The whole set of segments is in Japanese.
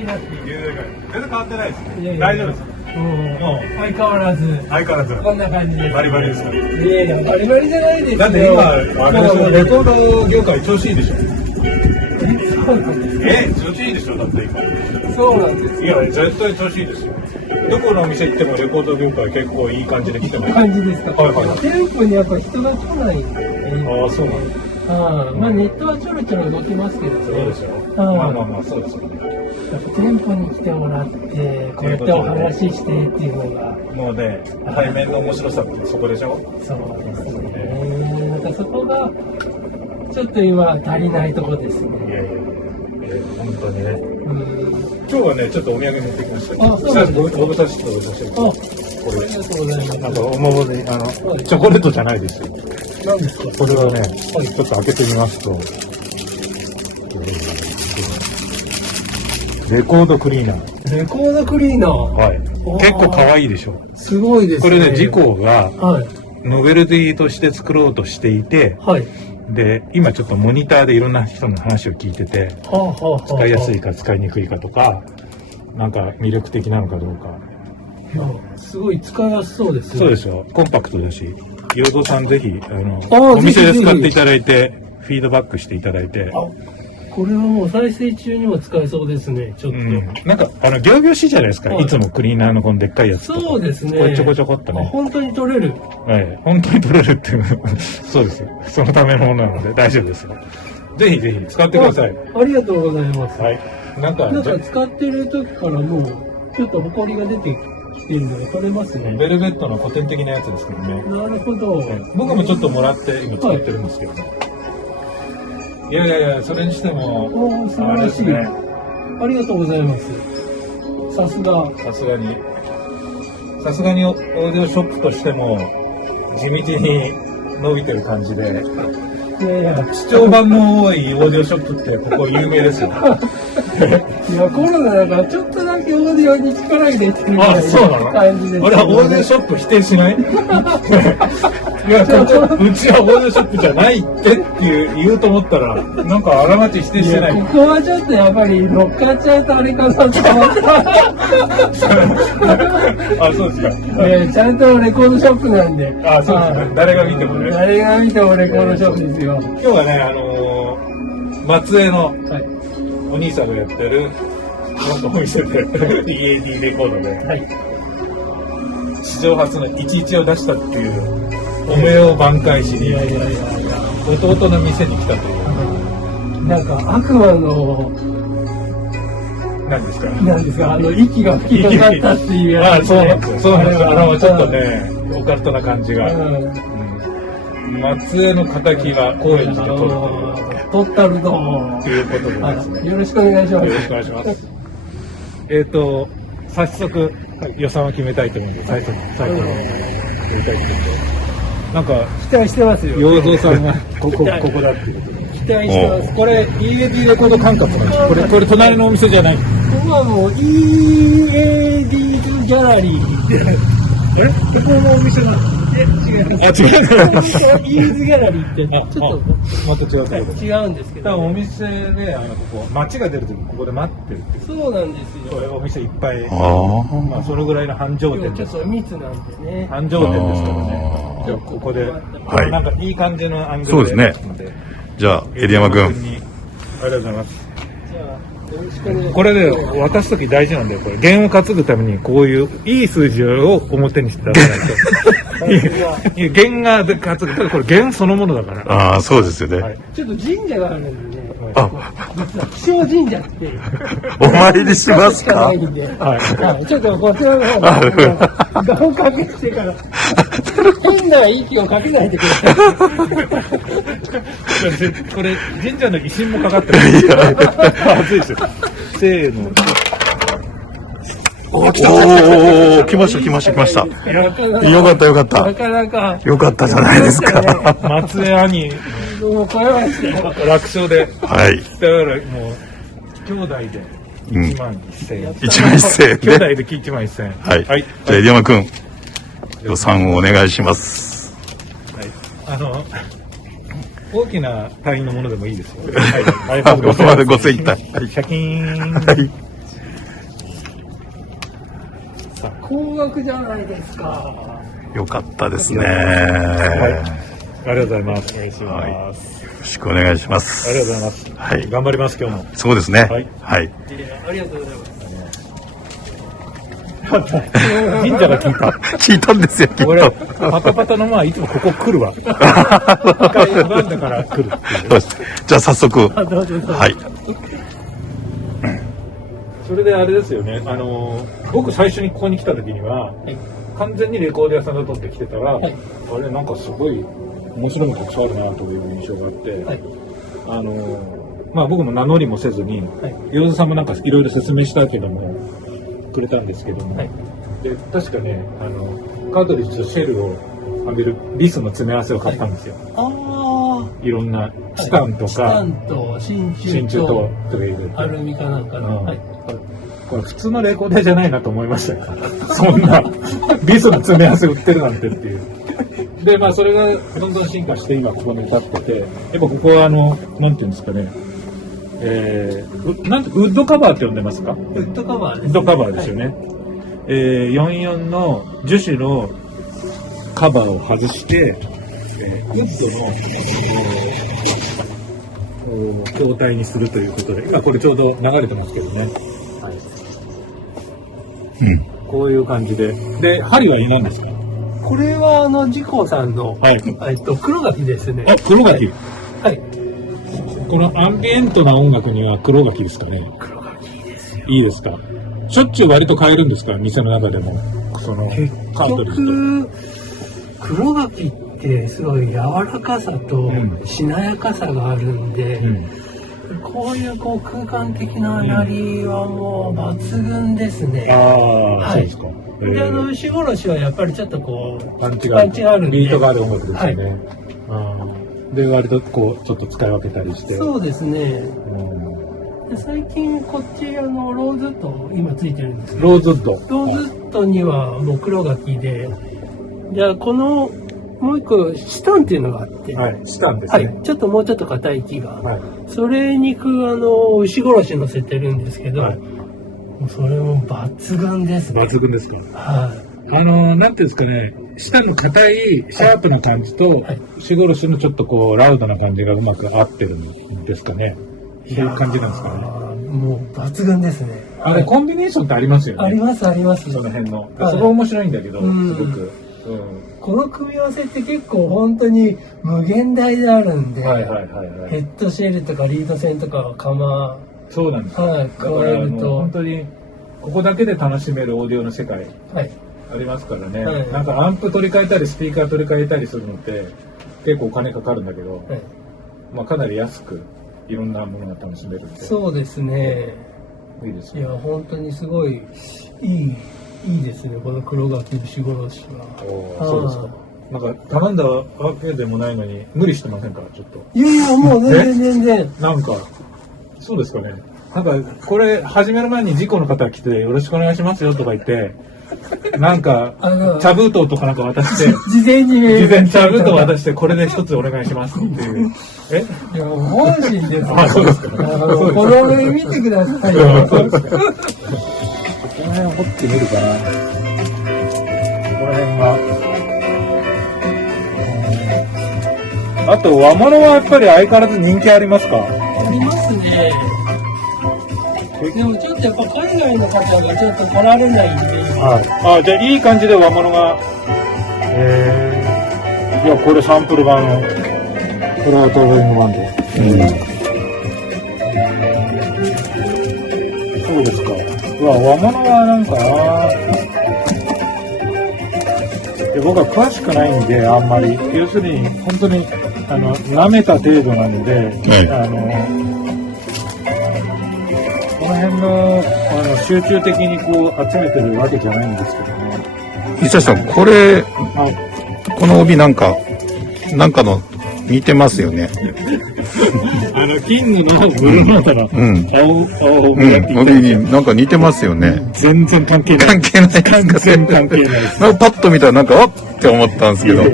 りだし。全然変わってないですね。いやいや大丈夫です。もう相変わらず。相変わらず。こんな感じです。バリバリですか。いやいや、バリバリじゃないですよ。だって今、私のレコード業界調子いいでしょ。そうなんです。調子いいでしょ、だって今。そうなんです。いや、絶対調子いいですよ。どこのお店行ってもレコード業界結構いい感じで来てます。感じですか。はいはい。店舗にやっぱ人が来ないんで。ああ、そうなんです。まあネットはちょろちょろ動きますけどね。そうですよ。まあまあまあ、そうですよね。やっぱ店舗に来てもらって、こうやってお話ししてっていうのが。もうね、対面の面白さってそこでしょ。そうですね。なんかそこが、ちょっと今足りないところですね。いやいやいや、本当にね。今日はね、ちょっとお土産持ってきました。あ、そうなんですか。ご無沙汰しておりました。これありがとうございます。なんかお守り、チョコレートじゃないですよ。何ですか。これはね、ちょっと開けてみますと、レコードクリーナー。レコードクリーナー。はい。結構可愛いでしょ。すごいですね。これね、ジコが、はい。ノベルティとして作ろうとしていて、はい。で、今ちょっとモニターでいろんな人の話を聞いてて、使いやすいか使いにくいかとか、なんか魅力的なのかどうか。すごい使いやすそうですね。そうですよ。コンパクトだし、洋蔵さんぜひ、おお店で使っていただいて、フィードバックしていただいて。これはもう再生中にも使えそうですね、ちょっと。なんか、仰々しいじゃないですか。いつもクリーナーのこのでっかいやつとか。そうですね。これちょこちょこっとね。本当に取れる。はい。本当に取れるっていう。そうです。そのためのものなので大丈夫です。ぜひぜひ使ってください。ありがとうございます。はい。なんか使ってる時からもう、ちょっとホコリが出てきてるのが取れますね。ベルベットの古典的なやつですけどね。なるほど。僕もちょっともらって今使ってるんですけどね。いやいやいや、それにしても、素晴らしい。ありがとうございます。さすが。さすがにオーディオショップとしても、地道に伸びてる感じで、視聴版の多いオーディオショップってここ有名ですよ。いや、コロナだからちょっとだけオーディオに力入れてるみたいな感じです。俺はオーディオショップ否定しないいや、うちはオーディオショップじゃないって言うと思ったら、なんかあらがち否定してない。ここはちょっとやっぱり乗っかっちゃうとあれかなと思って。あ、そうですか。ちゃんとレコードショップなんで。あ、そうですね。誰が見てもね。誰が見てもレコードショップですよ。今日はね、松江のお兄さんがやってる、なんかお店で、EAD レコードで、史上初の11を出したっていう、おめを挽回しに、弟の店に来たという。なんか悪魔の、何ですか息が吹きかかったっていうやつ。そうなんですよ。そうなんですよ。ちょっとね、オカルトな感じが。松江の敵が高円寺で取る取ったるどということでですね。よろしくお願いします。よろしくお願いします。早速、予算を決めたいと思うんで、最初にやりたいと思って。なんか、期待してますよ。洋蔵さんがここだっていうことで。期待してます。これ、EAD レコード感覚なんですよ。これ隣のお店じゃない。ここはもう EAD ギャラリー。ここのお店なんです違う。イーズギャラリーってちょっとまた違うところ違うんですけど、お店でここ街が出るときここで待ってるっていう。そうなんですよ。お店いっぱい。それぐらいの繁盛店です。ちょっと密なんでね。繁盛店ですからね。じゃあここでなんかいい感じのアングルで。そうですね。じゃあ入山君。ありがとうございます。よろしくお願いします。これね、渡すとき大事なんだよ。これ弦を担ぐためにこういういい数字を表にして出さないと。弦が担ぐ。これ弦そのものだから。ああ、そうですよね。ちょっと神社があるんでね。あ、実は気象神社ってお参りしますか。ちょっとこちらの方が願掛けしてから変な息をかけないでください。これ神社の威信もかかってる。まずいですよ。せーの。来ました。よかった。なかなか。よかったじゃないですか。松江兄。もうこれは楽勝で。はい。だからもう、兄弟で1万1000円。1万1000円。兄弟で1万1000円。はい。じゃあ、入山君、予算をお願いします。はい。大きな単位のものでもいいですよ。はい。5000いった。シャキーン。はい。高額じゃないですか。よかったですね。はい。はありがとうございます。お願いします。い。よろしくお願いします。ありがとうございます。はい。頑張ります、今日も。そうですね。はいはい。ありがとうございます。神社が聞いた。聞いたんですよ、きっ俺、と。パタパタのまあ、いつもここ来るわ。一回なんだから来るっていう。よしじゃあ早速。どうぞどうぞ。はい。それであれですよね、僕最初にここに来た時には、はい完全にレコード屋さんが撮ってきてたら、はいあれなんかすごい面白いのたくさんあるなという印象があって、はいまあ僕も名乗りもせずに、はい洋津さんもなんかいろいろ説明したけども、くれたんですけども、はいで、確かね、カートリッジとシェルをはめるビスの詰め合わせを買ったんですよ。ああ。いろんなチタンとチタか、ンと真真鍮鍮ととか入れて。アルミかなんかの。うんはい。これ普通のレコーダーじゃないなと思いましたよ。そんなビスの詰め合わせ売ってるなんてっていう。で、まあそれがどんどん進化して今ここに立ってて、やっぱここはなんていうんですかね、なんてウッドカバーって呼んでますか？ウッドカバーです。ウッドカバーですよね。44の樹脂のカバーを外して、ウッドの、筐体にするということで、今これちょうど流れてますけどね。うん。こういう感じで。で、針は何ですか？これはジコさんの、はい。黒柿ですね。あ、黒柿。はい。このアンビエントな音楽には黒柿ですかね。黒柿ですよ。いいですか？しょっちゅう割と買えるんですか？店の中でも。その、カートリッジと。黒柿ってすごい柔らかさとうんしなやかさがあるんで、こういう空間的な鳴りはもう抜群ですね。ああ、はいそうですか。で、牛殺しはやっぱりちょっとパンチパンチがあるんでビートがある音楽ですよね。あーで、割とこう、ちょっと使い分けたりして。そうですね。うんで最近こっちローズウッド今ついてるんですけど、ローズウッド。ローズウッドにはもう黒柿で、じゃあこのもう一個シタンっていうのがあって、はい、したんですね。はい、ちょっともうちょっと硬い木が、はい。それに牛殺し乗せてるんですけど、はいもうそれも抜群ですね。抜群ですか？はい。なんていうんですかね、下の硬いシャープな感じと、はい牛殺しのちょっとこう、ラウドな感じがうまく合ってるんですかね。そういう感じなんですかね。もう抜群ですね。あれ、コンビネーションってありますよね。ありますあります。その辺の。はいそこ面白いんだけど、うんすごく。この組み合わせって結構本当に無限大であるんで、はいはいはいはい。ヘッドシェルとかリード線とか釜、そうなんですよ。はい、加だからえると本、当に、ここだけで楽しめるオーディオの世界はい、ありますからね。はいなんかアンプ取り替えたり、スピーカー取り替えたりするのって、結構お金かかるんだけど、はい。まあかなり安く、いろんなものが楽しめるんで。そうですね。いいですね。いや、本当にすごいいいですね、この黒柿牛殺しは。おーそうですか。なんか頼んだわけでもないのに、無理してませんか、ちょっと。いやいや、もう全然。なんか、そうですかね。なんか、これ、始める前に事故の方来て、よろしくお願いしますよとか言って、なんか、茶封筒とかなんか渡して、事前に事前に茶封筒渡して、これで一つお願いしますっていう。いや、本心ですよ。あ、そうですか。この上見てくださいそうよ。そうですか。この辺掘ってみるかな。この辺が。あと、和物はやっぱり相変わらず人気ありますか？ありますね。でもちょっとやっぱ海外の方がちょっと来られないんで。はい。あ、じゃあいい感じで和物が。いや、これサンプル版の、フラウトウェイングバンド。そうですか。うわ、和物はなんかな僕は詳しくないんで、あんまり。要するに、本当に、舐めた程度なので、この辺の、集中的にこう、集めてるわけじゃないんですけどね。伊佐さん、これ、この帯なんかの似てますよね。キングのブルーノートの、青帯になんか似てますよね。全然関係ない。関係ないですか？全然関係ないです。パッと見たらなんか、あって思ったんですけど、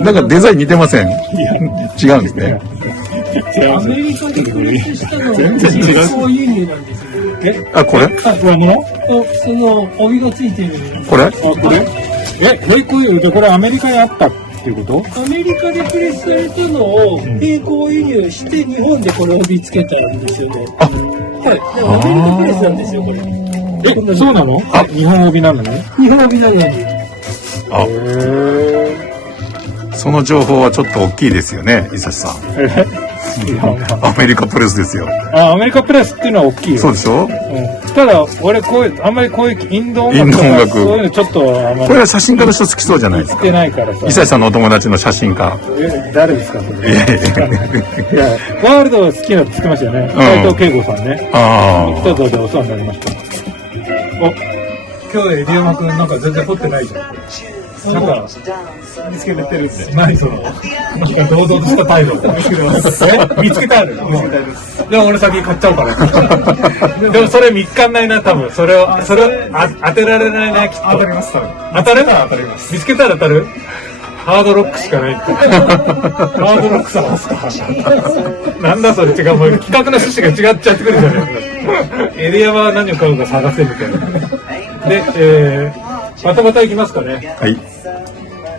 なんかデザイン似てません？違うんですね。アメリカで統一したのは全然違う実行輸入なんですよ。あ、これその帯がついてる。これあ、これこういう、じゃあこれアメリカにあったっていうこと？アメリカでプレスされたのを並行輸入して日本でこれ帯つけたんですよね。はい。でもアメリカプレスなんですよ、これ。そうなの？日本帯なのね。日本帯なのに。あ、その情報はちょっと大きいですよね、伊佐さん。アメリカプレスですよ。あ、アメリカプレスっていうのは大きいよ。そうでしょ？ただ、俺あんまりこういうインド音楽とかそういうのちょっとあんまり。これは写真家の人好きそうじゃないですか。知ってないからさ。伊佐さんのお友達の写真家。誰ですかそれ？いやいやいや、ワールド好きなって言ってましたよね。斉藤慶吾さんね。あ北沢でお世話になりました。今日エリヤマくんなんか全然掘ってないじゃん。なんか、見つけれてるんで。何その、なんか堂々とした態度。見つけたんだよ。でも俺先買っちゃおうかな。でもそれ見つかんないな、多分。それを当てられないな、きっと。当たります、多分。当たる？当たります。見つけたら当たる？ハードロックしかないって。ハードロック探すか。なんだそれ、違う。もう企画の趣旨が違っちゃってくるじゃないですか。エリアは何を買うか探せみたいな。で、バタバタ行きますかね。はい。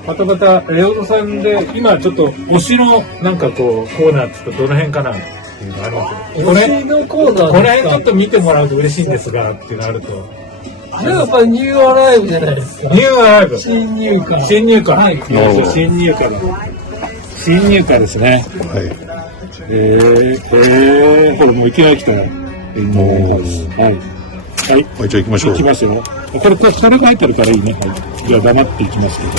バタバタ、レオトさんで、今ちょっと推しのなんかこう、コーナーって言うとどの辺かなっていうのがありますよ。こ推しのコーナーの辺ちょっと見てもらうと嬉しいんですが、っていうのがあると。やっぱニューアライブじゃないですか。ニューアライブ。新入荷。新入荷。はい。おー新入荷です。新入荷ですね。はい。これもういきなり来たよ。はい。はい。もう一応行きましょう。行きますよ。これが入ってるからいいね。はい。じゃあ黙っていきますけど。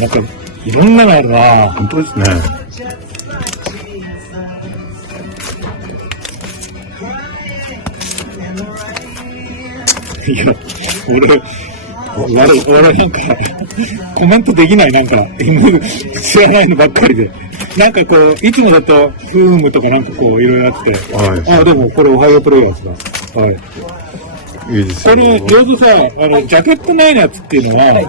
なんか、いろんなのあるな。本当ですね。いや、俺なんか、コメントできない、なんか、知らないのばっかりで。なんかこう、いつもだと、フームとかなんかこう、いろいろあって。はい。あ、でもこれ、オハイオプロイヤーズだ。はい。いいですよ。その、上手さ、ジャケットないやつっていうのは、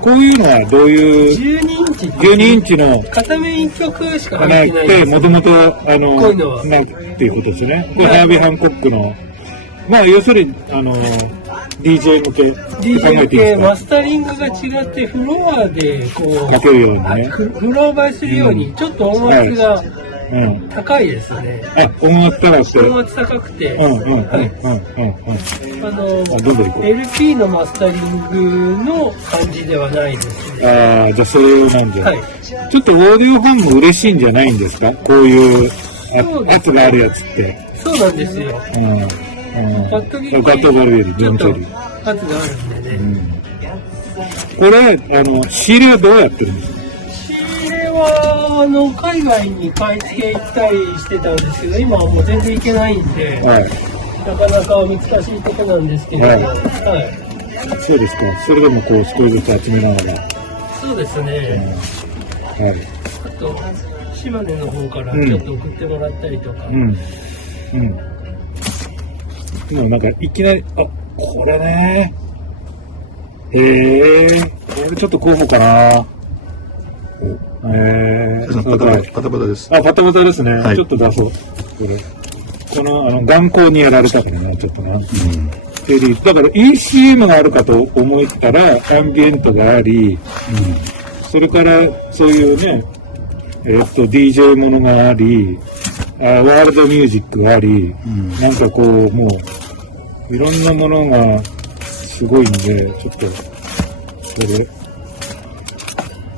こういうのはどういう、12インチ。12インチの、片面1曲しかなくて、入ってないです。もともと、こういうのはなんていうことですね。で、ハービー・ハンコックの、まあ、要するに、DJ 向けって考え DJ ていい系ですか？マスタリングが違ってフロアでこかけるようにね。フロア映えするようにちょっと音圧がうん。高いですね。あ、音圧高くて。音圧高くて、うんうんうんうんうんうん。どんどん行こう。 LP のマスタリングの感じではないですね。ああ、じゃあそれなんじゃ、はい。ちょっとオーディオファンも嬉しいんじゃないんですか？こういうそうです圧があるやつって。そうなんですよ。ガットギットバルよりちょっと全距離。圧があるんでね。これ、仕入れはどうやってるんですか？仕入れは海外に買い付け行ったりしてたんですけど、今はもう全然行けないんで、はい。なかなか難しいとこなんですけど、はいはい。そうですか。それでもこう少しずつ集めながら。そうですね。はい。あと、島根の方からちょっと送ってもらったりとか。うん。でもなんかいきなり、これね。これちょっと候補かな。パタパタです。あ、パタパタですね。はいちょっと出そう。これ。この、眼光にやられたからな、ちょっとな。だから ECM があるかと思ったら、アンビエントがあり、それからそういうね、DJ ものがあり、ワールドミュージックがあり、なんかこう、もう、いろんなものがすごいんで、ちょっと、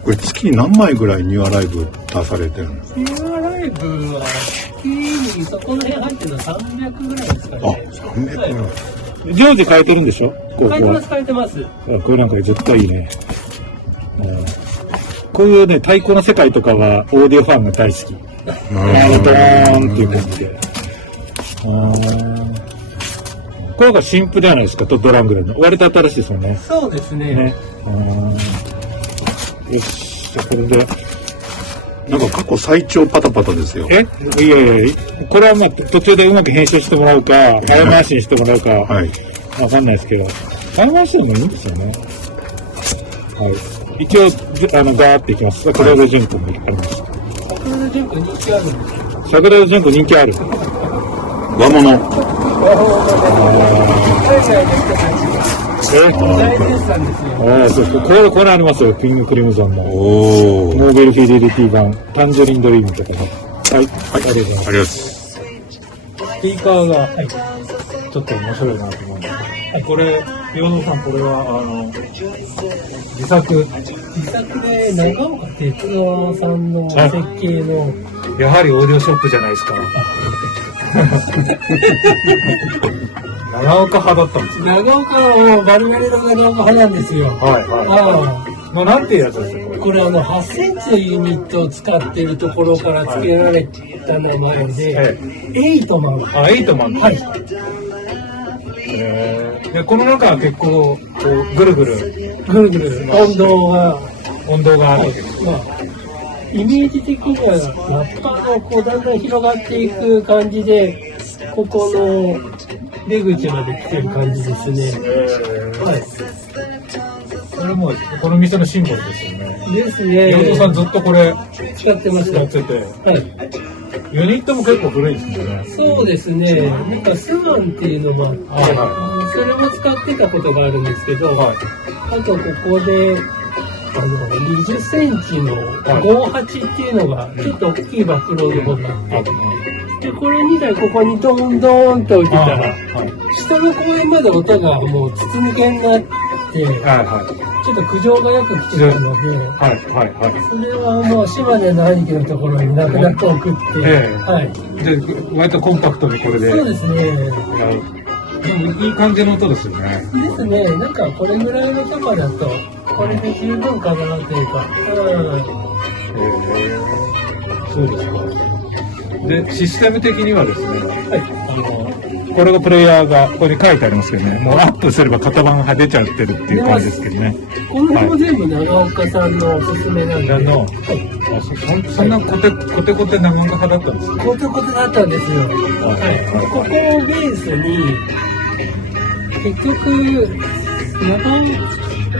これ月に何枚ぐらいニューアライブ出されてるんですか？ニューアライブは月にそこの辺入ってるのは300ぐらいですかね。あ、300ぐらい。常時変えてるんでしょ？こ変えてます、変えてます。これなんか絶対いいね。こういうね、太鼓の世界とかは、オーディオファンが大好き。ドーンっていう感じで。これが新譜じゃないですか、ドラムぐらいの。割と新しいですよね。そうですね。ね。よし、じゃあこれで。なんか過去最長パタパタですよ。いやいや、これはまあ途中でうまく編集してもらうか、早回しにしてもらうか、はい。わかんないですけど、台湾人もいいんですよね。はい。一応、ガーっていきます。桜田純子もあります。桜田純子人気あるんですか？桜田純子人気ある。和物。海外の人たち大絶賛ですよ。ああ、そうそう。これありますよ。キングクリムゾンの。おー。ノーベルフィデリティ版、タンジェリンドリームとかね。はい。ありがとうございます。ありがとうございます。スピーカーが、ちょっと面白いなと思うんですけど、これ、岩野さん、これは、自作で長岡哲郎さんの設計の、やはりオーディオショップじゃないですか。長岡派だったんですよ。長岡はバリバリの長岡派なんですよ。はいはい。のなんていうやつですか、これ。これ8センチのユニットを使っているところから付けられた名前で、エイトマン。あ、エイトマン。はい。で、この中は結構、こう、ぐるぐる温度があるわけです。まあ、イメージ的には、ラッパーのこうだんだん広がっていく感じで、ここの出口まで来てる感じですね。はい。これも、この店のシンボルですよね。ですね。岩野さんずっとこれ、使ってました。やってて、はい。ユニットも結構古いですよね。そうですね。なんかスワンっていうのもあって、それも使ってたことがあるんですけど、あとここで、20センチの58っていうのが、ちょっと大きいバックロードホンがあって、で、これ2台ここにドーンドーンと置いてたら、下の公園まで音がもう筒抜けになって、ちょっと苦情がよく来てたので、それはもう島根の兄貴のところに泣く泣く送って、で、割とコンパクトにこれで。そうですね。でもいい感じの音ですよね。ですね。なんかこれぐらいの高だと、これで十分かなというか。そうですか。で、システム的にはですね、これがプレイヤーが、ここに書いてありますけどね、もうアップすれば型番が出ちゃってるっていう感じですけどね。この辺も全部長岡さんのおすすめなんで。そんなコテコテ長岡派だったんですか？コテコテだったんですよ。ここをベースに、結局、長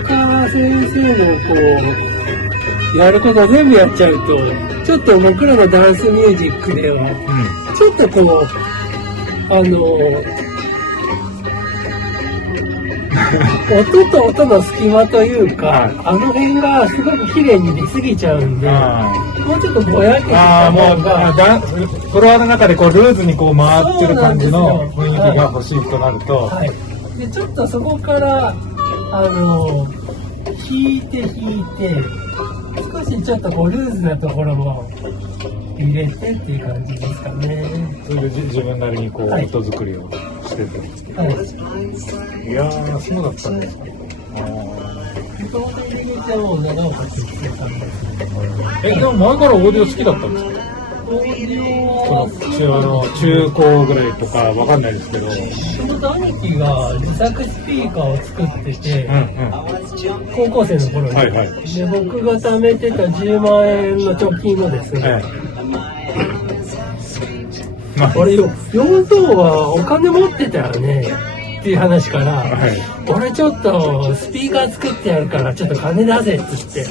岡先生のやること全部やっちゃうと、ちょっと僕らのダンスミュージックでは、ちょっと音と音の隙間というか、あの辺がすごく綺麗に出過ぎちゃうんで、もうちょっとぼやけてた方が、フロアの中でこうルーズにこう回ってる感じの雰囲気が欲しいとなると、でちょっとそこから引いて少しちょっとルーズなところも入れてっていう感じですかね。それで自分なりにこう音作りをしてて、いやー、そうだったんですか。その入り口はもう長岡哲郎さんです。でも前からオーディオ好きだったんですか？オーディオ中高ぐらいとかわかんないですけど、ちょうど兄貴が自作スピーカーを作ってて、高校生の頃に、で僕が貯めてた10万円の貯金をですね、俺よ、4等はお金持ってたよねっていう話から、俺ちょっとスピーカー作ってやるからちょっと金出せって言って、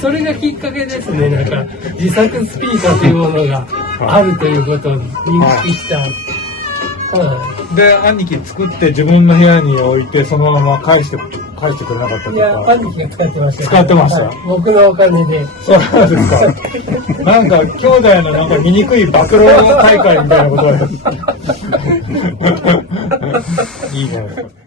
それがきっかけですね。なんか自作スピーカーというものがあるということを認識した。で、兄貴作って自分の部屋に置いてそのまま返してくれなかったとか。いや、兄貴が使ってました。使ってました。僕のお金で。そうですか。なんか兄弟のなんか醜い暴露大会みたいなことがいいね。